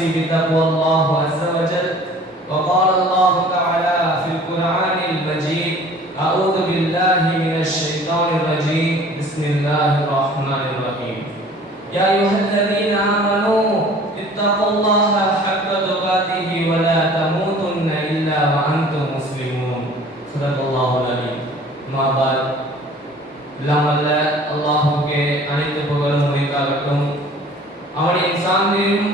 نفسي بتقوى الله عز وجل. وقال الله تعالى في القرآن المجيد أعوذ بالله من الشيطان الرجيم. بسم الله الرحمن الرحيم. يا أيها الذين آمنوا اتقوا الله حق تقاته ولا تموتن إلا وأنتم مسلمون. صدق الله العلي ما بعد لا الله كي انت بقول مريكا لكم أمر اور انسان نے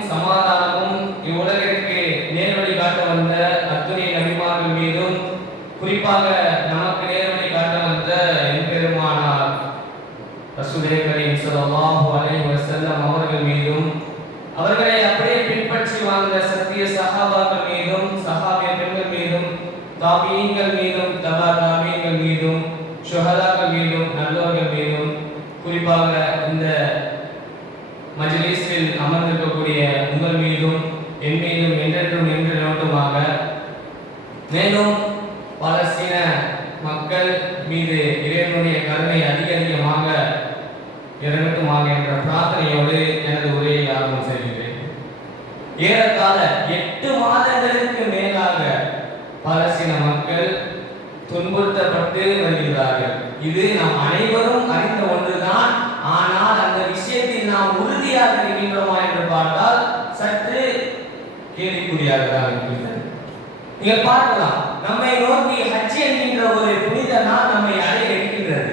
சுகதாக்கள் மீதும் நல்லவர்கள் மீதும் குறிப்பாக இந்த மஜ்லிஸில் அமர்ந்திருக்கக்கூடிய உங்கள் மீதும் என் மீதும் என்றென்றும் நின்று நோட்டுமாக மேலும் பாலஸ்தீன மக்கள் மீது இறைவனுடைய கருணை அதிக அதிகமாக இறங்கட்டுமாக என்ற பிரார்த்தனையோடு எனது உரையை ஆரம்பம் செய்கிறேன் ஏறத்தாழ எட்டு மாதங்களுக்கு மேலாக பாலஸ்தீன மக்கள் துன்புறுத்த வருகிறார்கள் இது நாம் அனைவரும் அறிந்த ஒன்றுதான் ஆனால் அந்த விஷயத்தில் நாம் இருக்கின்றோமா என்று பார்த்தால் சற்று கேள்விக்குறியாக தான் இருக்கின்றது. நீங்கள் பார்க்கலாம் நம்மை நோக்கி ஹஜ் என்கின்ற ஒரு புனித நாள் நம்மை அடைய இருக்கின்றது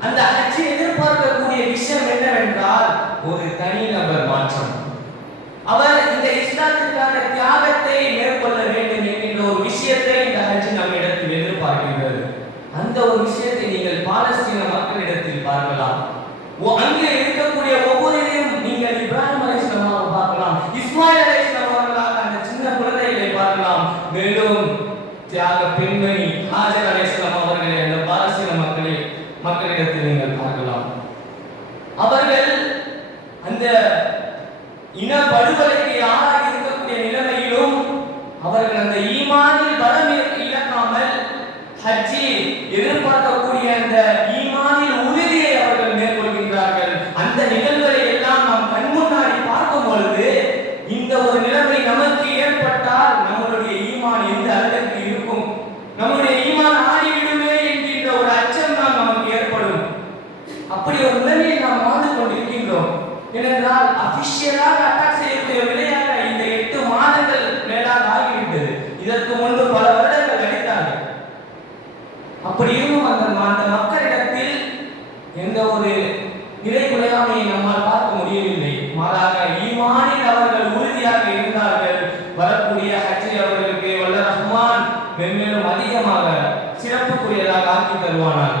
அந்த ஹஜ் எதிர்பார்க்கக்கூடிய விஷயம் என்னவென்றால் ஒரு தனிநபர் மாற்றம். அவர் இந்த இஸ்லாத்திற்கான தியாகத்தை மேற்கொள்ள வேண்டும் என்கின்ற ஒரு விஷயத்தை இந்த ஹஜ் நம்மிடத்தில் எதிர்பார்க்கின்றது. அந்த ஒரு விஷயத்தை நீங்கள் பாலஸ்தீன மக்களிடத்தில் பார்க்கலாம். ஓ- அங்கே இருக்கக்கூடிய ஒவ்வொருவரையும் நீங்கள் இப்ராஹிம் அலைஹிஸ்ஸலாமாக பார்க்கலாம் இஸ்மாயில் அலைஹிஸ்ஸலாம் அவர்களாக அந்த சின்ன குழந்தைகளை பார்க்கலாம் மேலும் தியாக பெண்மணி ஹாஜர் அலைஹிஸ்ஸலாம் அவர்களை அந்த பாலஸ்தீன மக்களை மக்களிடத்தில் நீங்கள் பார்க்கலாம் அவர்கள் அந்த இன படுகொலைக்கு ஆளாகி இருக்கக்கூடிய நிலைமையிலும் அவர்கள் அந்த ஈமானில் பலம் இழக்காமல் ஹஜ்ஜில் எதிர்பார்க்க அந்த ஈமானில் உறுதியை அவர்கள் மேற்கொள்கின்றார்கள் அந்த நிகழ்வுகளை எல்லாம் நாம் கண் முன்னாடி பார்க்கும் பொழுது இந்த ஒரு நிலைமை நமக்கு ஏற்பட்டால் நம்மளுடைய ஈமான் எந்த அளவிற்கு இருக்கும் நம்முடைய ஈமான் ஆடிவிடுமே என்கின்ற ஒரு அச்சம் தான் நமக்கு ஏற்படும் அப்படி ஒரு நிலைமையில் நாம் வாழ்ந்து கொண்டிருக்கின்றோம் ஏனென்றால் அபிஷியலாக அட்டாக் செய்யக்கூடிய விலையாக இந்த எட்டு மாதங்கள் மேலாக ஆகிவிட்டது இதற்கு முன்பு பல வருடங்கள் அடித்தார்கள் அப்படி இருந்தும் அந்த ம- அந்த மக்களிடத்தில் எந்த ஒரு நிலை குலையாமையை நம்மால் பார்க்க முடியவில்லை மாறாக ஈமானில் அவர்கள் உறுதியாக இருந்தார்கள் வரக்கூடிய ஹஜ்ஜை அவர்களுக்கு வல்ல ரஹ்மான் மென்மேலும் அதிகமாக சிறப்புக்குரியதாக ஆக்கி தருவானாக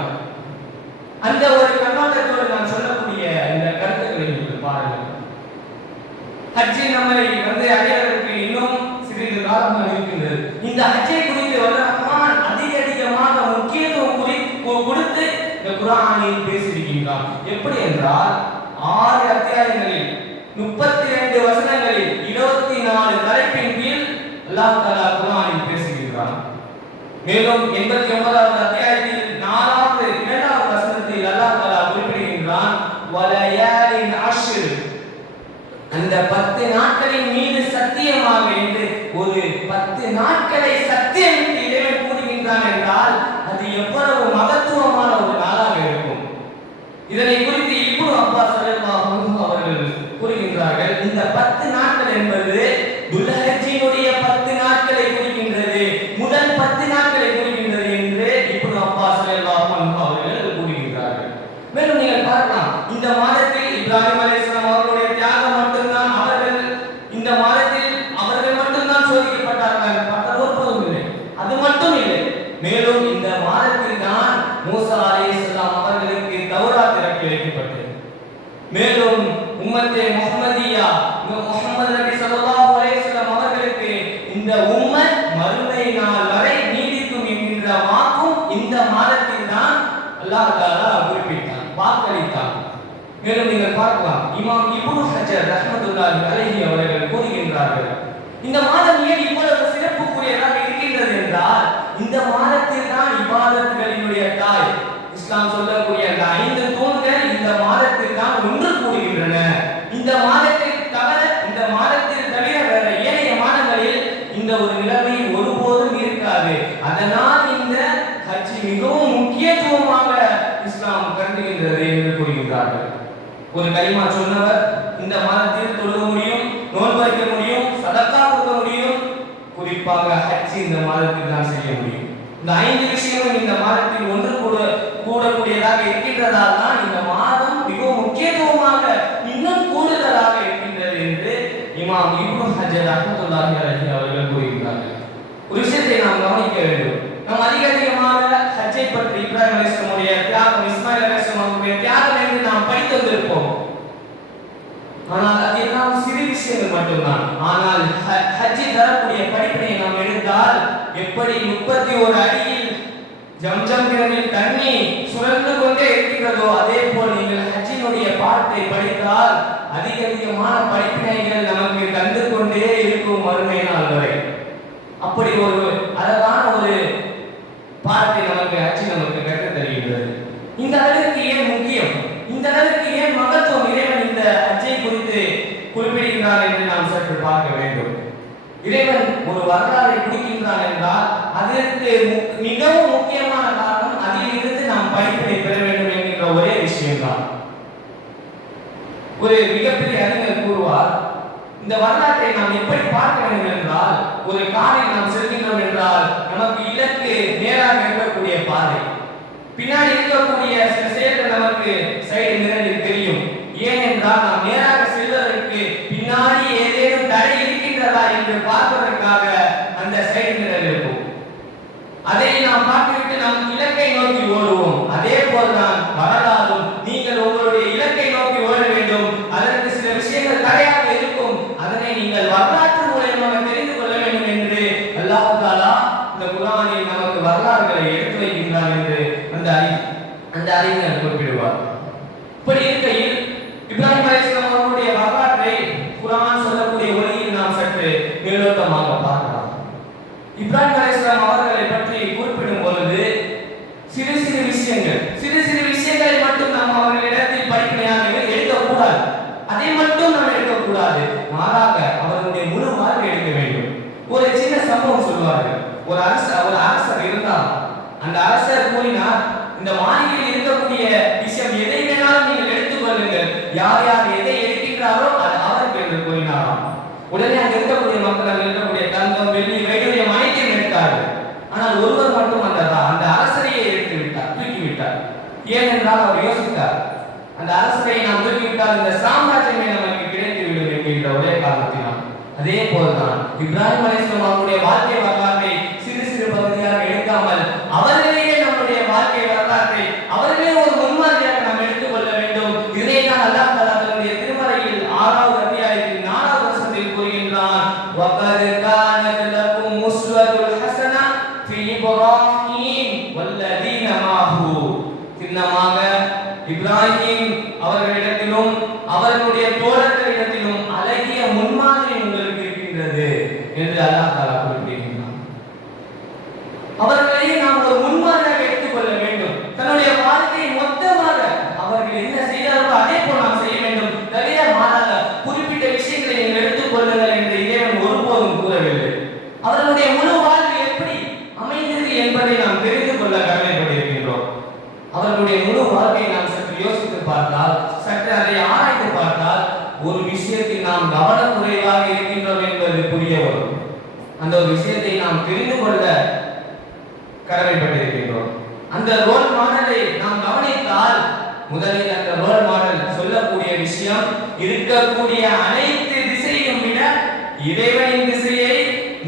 அந்த ஒரு கண்ணோட்டத்தோடு நான் சொல்லக்கூடிய இந்த கருத்துக்களை நீங்கள் பாருங்கள் ஹஜ்ஜை வந்து அடையாளத்திற்கு இன்னும் சிறிது காலம் இருக்கின்றது. இந்த ஹஜ்ஜை குறித்து வந்து ரஹ்மான் அதிக அதிகமாக முக்கியத்துவம் குறி கொடுத்து இந்த குரானில் பேசியிருக்கின்றார். எப்படி என்றால் ஆறு அத்தியாயங்களில் முப்பத்தி ரெண்டு வசனங்களில் இருபத்தி நாலு தலைப்பின் கீழ் அல்லாஹ் தஆலா குரானில் பேசுகின்றார் மேலும் எண்பத்தி ஒன்பதாவது அந்த பத்து நாட்களின் மீது சத்தியமாக என்று ஒரு பத்து நாட்களை சத்தியமிட்டு இறைவன் கூறுகின்றான் என்றால் அது எவ்வளவு மகத்துவமான ஒரு நாளாக இருக்கும். இதனை குறித்து இப்னு அப்பா ரலியல்லாஹு அவர்கள் கூறுகின்றார்கள். இந்த பத்து நாட்கள் என்பது துல்ஹஜ்ஜினுடைய பத்து நாட்களை குறிக்கின்றது முதல் பத்து நாட்களை குறிக்கின்றது என்று இப்னு அப்பா ரலியல்லாஹு அவர்கள் கூறுகின்றார்கள். மேலும் நீங்கள் பார்க்கலாம் இந்த மாதத்தில் இப்ராஹிம் அலைஹிஸ்ஸலாம் அவர்களுடைய தியாகம் மட்டும்தான் அவர்கள் இந்த மாதத்தில் அவர்கள் மட்டும்தான் சோதிக்கப்பட்டார்கள் மற்றவர் போதும் இல்லை அது மட்டும் இல்லை மேலும் இந்த மாதத்தில் தான் மூசா அலைஹிஸ்ஸலாம் அவர்களுக்கு தௌராத் இறக்கி வைக்கப்பட்டது மேலும் உம்மத்தே முஹம்மதியா இந்த முஹம்மது நபி ஸல்லல்லாஹு அலைஹி வஸல்லம் அவர்களுக்கு இந்த உம்மத் மறுமை நாள் வரை நீடிக்கும் என்கின்ற வாக்கும் இந்த மாதத்தில் தான் அல்லாஹ் தஆலா குறிப்பிட்டான் வாக்களித்தான் மேலும் நீங்கள் பார்க்கலாம் இமாம் இப்னு ஹஜர் ரஹ்மத்துல்லாஹி அலைஹி அவர்கள் கூறுகின்றார்கள் இந்த மாதம் ஏன் இவ்வளவு சிறப்புக்குரியதாக இருக்கின்றது என்றால் இந்த மாதத்தில் தான் இபாதத்துகளினுடைய தாய் இஸ்லாம் சொல்லக்கூடிய அந்த ஐந்து தூண்கள் இந்த மாதத்தில் தான் ஒன்று கூடுகின்றன. இந்த மாதத்தை தவிர இந்த மாதத்தில் தவிர வேற ஏனைய மாதங்களில் இந்த ஒரு நிலைமை ஒருபோதும் இருக்காது. அதனால் இந்த ஹஜ் மிகவும் முக்கியத்துவமாக இஸ்லாம் கருதுகின்றது என்று கூறுகின்றார்கள். ஒரு கலிமா சொன்னவர் இந்த மாதத்தில் தொழுக முடியும் நோன்பு வைக்க முடியும் சதக்கா கொடுக்க முடியும். குறிப்பாக ஹஜ் இந்த மாதத்தில் தான் செய்ய முடியும். இந்த ஐந்து விஷயமும் இந்த மாதத்தில் ஒன்று கூட கூடக்கூடியதாக இருக்கின்றதால் தான் இந்த மாதம் மிக முக்கியத்துவமாக இன்னும் கூடுதலாக இருக்கின்றது என்று இமாம் இப்னு ஹஜர் ரஹ்மத்துல்லாஹி அலைஹி அவர்கள் கூறுகிறார்கள் ஒரு விஷயத்தை நாம் கவனிக்க வேண்டும். நாம் அதிக அதிகமாக ஹஜ்ஜை பற்றி இப்ராஹிம் அலைஹிஸ்ஸலாமுடைய ஆனால் அது எல்லாம் சிறு விஷயங்கள் மட்டும்தான். ஆனால் ஹஜ்ஜி தரக்கூடிய படிப்பினை நாம் எடுத்தால் எப்படி முப்பத்தி ஒரு அடியில் ஜம்ஜம் கிணறில் தண்ணி சுரந்து கொண்டே இருக்கிறதோ அதே போல் நீங்கள் ஹஜ்ஜினுடைய பாடத்தை படித்தால் அதிக அதிகமான படிப்பினைகள் நமக்கு தந்து கொண்டே இருக்கும் மறுமை நாள் வரை. அப்படி ஒரு அழகான ஒரு பாடத்தை நமக்கு ஹஜ்ஜி நமக்கு கற்றுத் தருகின்றது இந்த அளவிற்கு ஏன் முக்கியம் இந்த அளவிற்கு ஏன் மகத்துவம் இறைவன் இந்த ஹஜ்ஜை குறித்து குறிப்பிடுகிறார் என்று நாம் சற்று பார்க்க வேண்டும் இறைவன் ஒரு வரலாறை கொடுக்கின்றான் என்றால் அதற்கு மிகவும் முக்கியமான காரணம் அதில் இருந்து நாம் படிப்பினை பெற வேண்டும் என்கின்ற ஒரே விஷயம்தான். ஒரு மிகப்பெரிய அறிஞர் கூறுவார் இந்த வரலாற்றை நாம் எப்படி பார்க்க வேண்டும் என்றால் ஒரு காரை நாம் செல்கின்றோம் என்றால் நமக்கு இலக்கு நேராக இருக்கக்கூடிய பாதை. பின்னாடி இருக்கக்கூடிய சில செயல்கள் நமக்கு சைடு மிரரில் தெரியும். ஏனென்றால் நாம் நேராக செல்வதற்கு பின்னாடி ஏதேனும் தடை இருக்கின்றதா என்று பார்ப்பதற்காக அந்த சைடு மிரர் இருக்கும் அதை நாம் பார்த்துவிட்டு நம் இலக்கை நோக்கி ஓடுவோம் அதே போல்தான் வரலாறும் நீங்கள் உங்களுடைய இலக்கை நோக்கி ஓட வேண்டும் அதற்கு சில விஷயங்கள் தடையாக இருக்கும் அதனை நீங்கள் வரலாற்று மூலயமாக தெரிந்து கொள்ள வேண்டும் என்று அல்லாஹ் தாலா இந்த குரானில் நமக்கு வரலாறுகளை எடுத்து வைக்கின்றான் என்று அந்த அறி அந்த அறிஞர் குறிப்பிடுவார். இப்படி இருக்கையில் இப்ராஹிம் அலிஸ்லாம் அவர்களுடைய வரலாற்றை குரான் சொல்லக்கூடிய ஒளியில் நாம் சற்று மேலோட்டமாக பார்க்கலாம். இப்ராஹிம் அலிஸ்லாம் அவர்களை பற்றி குறிப்பிடும் பொழுது சிறு சிறு விஷயங்கள் சிறு சிறு விஷயங்களை மட்டும் நாம் அவர்களிடத்தில் படிப்பினையாக எடுக்கக்கூடாது. அதை மட்டும் நாம் எடுக்கக்கூடாது. மாறாக அவர்களுடைய முழு வாழ்வை எடுக்க வேண்டும். ஒரு சின்ன சம்பவம் சொல்வார்கள். ஒரு அரசர் ஒரு அரசர் இருந்தால் அந்த அரசர் கூறினார் இந்த மாளிகையில் இருக்கக்கூடிய விஷயம் எதை வேணாலும் நீங்கள் எடுத்துக்கொள்ளுங்கள். யார் யார் எதை எடுக்கின்றாரோ அது அவருக்கு என்று கூறினாராம். உடனே அங்க இருக்கக்கூடிய மக்கள் அங்க இருக்கக்கூடிய தங்கம் வெள்ளி வைடூரியம் அனைத்தையும் எடுத்தார்கள். ஆனால் ஒருவர் மட்டும் அந்த அந்த அரசரையே எடுத்து விட்டார் தூக்கி விட்டார். ஏனென்றால் அவர் யோசித்தார் அந்த அரசரை நாம் தூக்கிவிட்டால் இந்த சாம்ராஜ்யமே நமக்கு கிடைத்து விடும் என்கின்ற ஒரே காரணத்தினால். அதே போல்தான் இப்ராஹிம் அலிஸ்லாம் அவருடைய வாழ்க்கை வரலாற்றை ஒரு விஷயத்தில் நாம் கவனக்குறைவாக இருக்கின்றோம் என்பது புரிய வரும். அந்த ஒரு விஷயத்தை நாம் தெரிந்து கொள்ள கடமைப்பட்டிருக்கின்றோம். அந்த ரோல் மாடலை நாம் கவனித்தால் முதலில் அந்த ரோல் மாடல் சொல்லக்கூடிய விஷயம் இருக்கக்கூடிய அனைத்து திசையும் விட இறைவனின் திசையை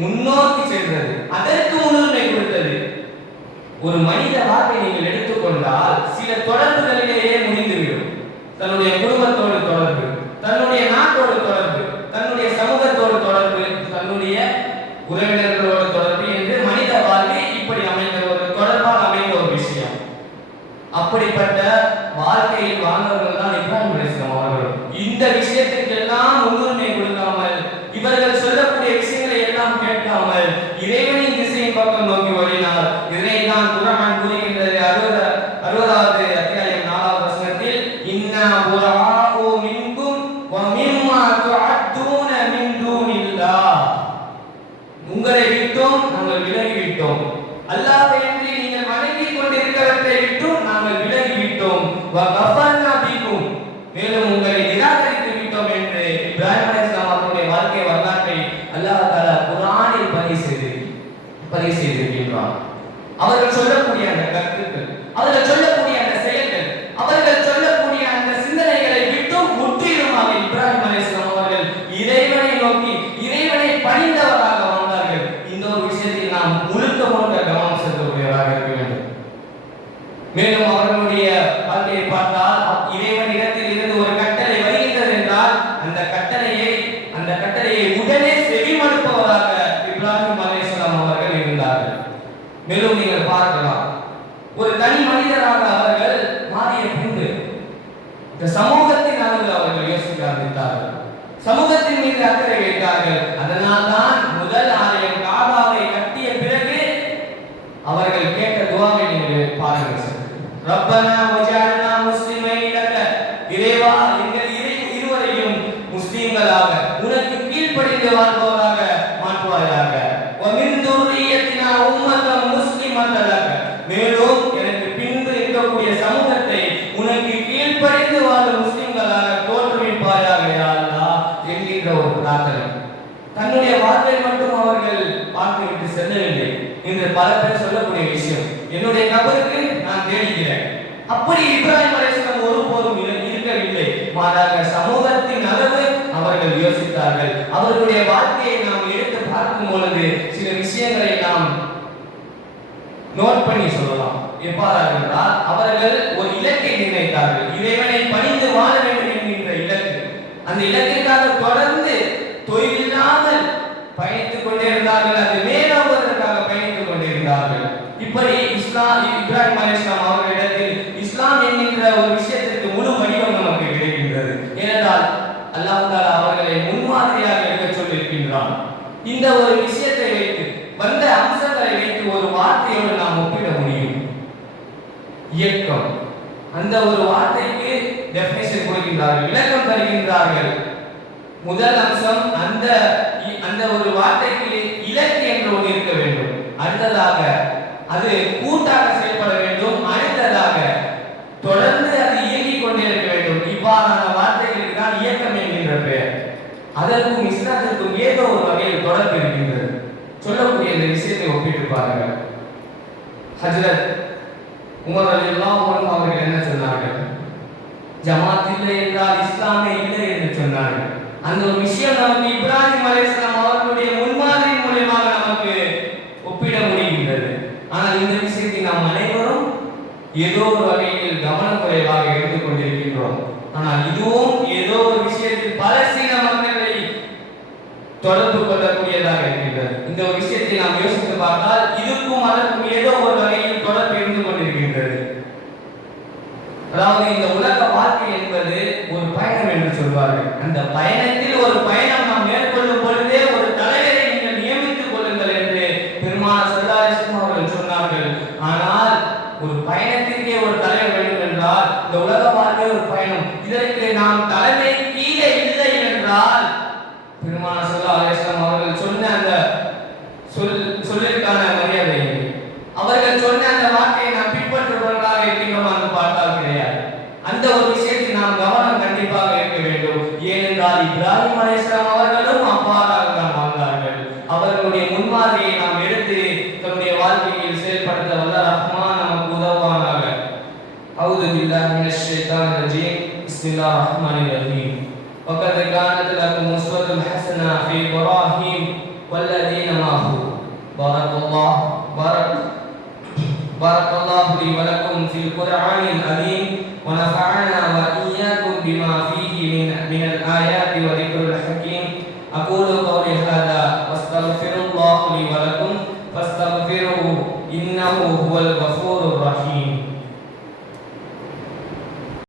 முன்னோக்கி சென்றது. அதற்கு முன்னுரிமை கொடுத்தது. ஒரு மனித வாழ்க்கை நீங்கள் எடுத்துக்கொண்டால் சில தொடர்புகளிலேயே முடிந்துவிடும். தன்னுடைய குடும்ப ನಾವು ಹೋರಾಟ ஒரு தனி மனிதராக அவர்கள் மாறிய பின்பு இந்த சமூகத்தின் அளவில் அவர்கள் யோசிக்க ஆரம்பித்தார்கள் சமூகத்தின் மீது அக்கறை வைத்தார்கள். அதனால் தான் அப்படி இப்ராஹிம் அலைஹிஸ்ஸலாம் ஒருபோதும் இருக்கவில்லை. மாறாக சமூகத்தின் அளவு அவர்கள் யோசித்தார்கள். அவர்களுடைய வாழ்க்கையை நாம் எடுத்து பார்க்கும் பொழுது சில விஷயங்களை நாம் நோட் பண்ணி சொல்லலாம். எவ்வாறாக என்றால் அவர்கள் ஒரு இலக்கை நிர்ணயித்தார்கள். இறைவனை பணிந்து வாழ வேண்டும் என்கின்ற இலக்கு. அந்த இலக்கிற்காக தொடர்ந்து தொய்வில்லாமல் பயணித்துக் கொண்டே இருந்தார்கள் அது மேலோங்குவதற்காக பயணித்துக் கொண்டே இருந்தார்கள் இப்படி இஸ்லாம் இப்ராஹிம் அலைஹிஸ்ஸலாம் அவர்களிடத்தில் இஸ்லாம் என்கின்ற ஒரு விஷயத்திற்கு முழு வடிவம் நமக்கு கிடைக்கின்றது ஏனென்றால் அல்லாஹ் தஆலா அவர்களை முன்மாதிரியாக இருக்க சொல்லியிருக்கின்றான் இந்த ஒரு விஷயத்தை வைத்து வந்த அம்சங்களை வைத்து ஒரு வார்த்தையோடு நாம் ஒப்பிட முடியும். இயக்கம். அந்த ஒரு வார்த்தைக்கு டெபினேஷன் கொடுக்கின்றார்கள் விளக்கம் தருகின்றார்கள். முதல் அம்சம் அந்த அந்த ஒரு வார்த்தைக்கு இலக்கு என்று ஒன்று இருக்க வேண்டும். அடுத்ததாக அது கூட்டாக செயல்பட வேண்டும். அடுத்ததாக தொடர்ந்து அது இயங்கிக் கொண்டிருக்க வேண்டும். இவ்வாறான வார்த்தைகளுக்கு தான் இயக்கம் என்கின்ற பெயர். அதற்கும் இஸ்லாத்திற்கும் ஏதோ ஒரு வகையில் தொடர்பு இந்த விஷயத்தை ஒப்பிட்டு பாருங்க. ஹஜரத் உமர் ரலியல்லாஹு அன்ஹு அவர்கள் என்ன சொன்னார்கள்? ஜமாத் இல்லை என்றால் இஸ்லாமே இல்லை என்று சொன்னார்கள். அந்த ஒரு விஷயம் நமக்கு இப்ராஹிம் அலைஹிஸ்ஸலாம் அவர்களுடைய முன்மாதிரி மூலியமாக நமக்கு ஒப்பிட முடிகின்றது. ஆனால் இந்த விஷயத்தை நாம் அனைவரும் ஏதோ ஒரு வகையில் கவனக்குறைவாக எடுத்துக் கொண்டிருக்கின்றோம். ஆனால் இதுவும் ஏதோ ஒரு விஷயத்தில் பல சில மக்களை தொடர்பு கொள்ளக்கூடியதாக இருக்கின்றது. இந்த ஒரு விஷயத்தை நாம் யோசித்து பார்த்தால் இதுக்கும் அதற்கும் ஏதோ ஒரு வகையில் தொடர்பு இருந்து கொண்டிருக்கின்றது. அதாவது இந்த உலக வாழ்க்கை என்பது ஒரு பயணம் என்று சொல்வார்கள். அந்த பயணத்தில் ஒரு பயணம் الرحيم وقد كانت لكم أسوة حسنة في إبراهيم والذين معه. بارك الله بارك بارك الله لي ولكم في القرآن العظيم ونفعنا وإياكم بما فيه من من الآيات وذكر الحكيم. أقول قولي هذا واستغفر الله لي ولكم. فاستغفروه إنه هو الغفور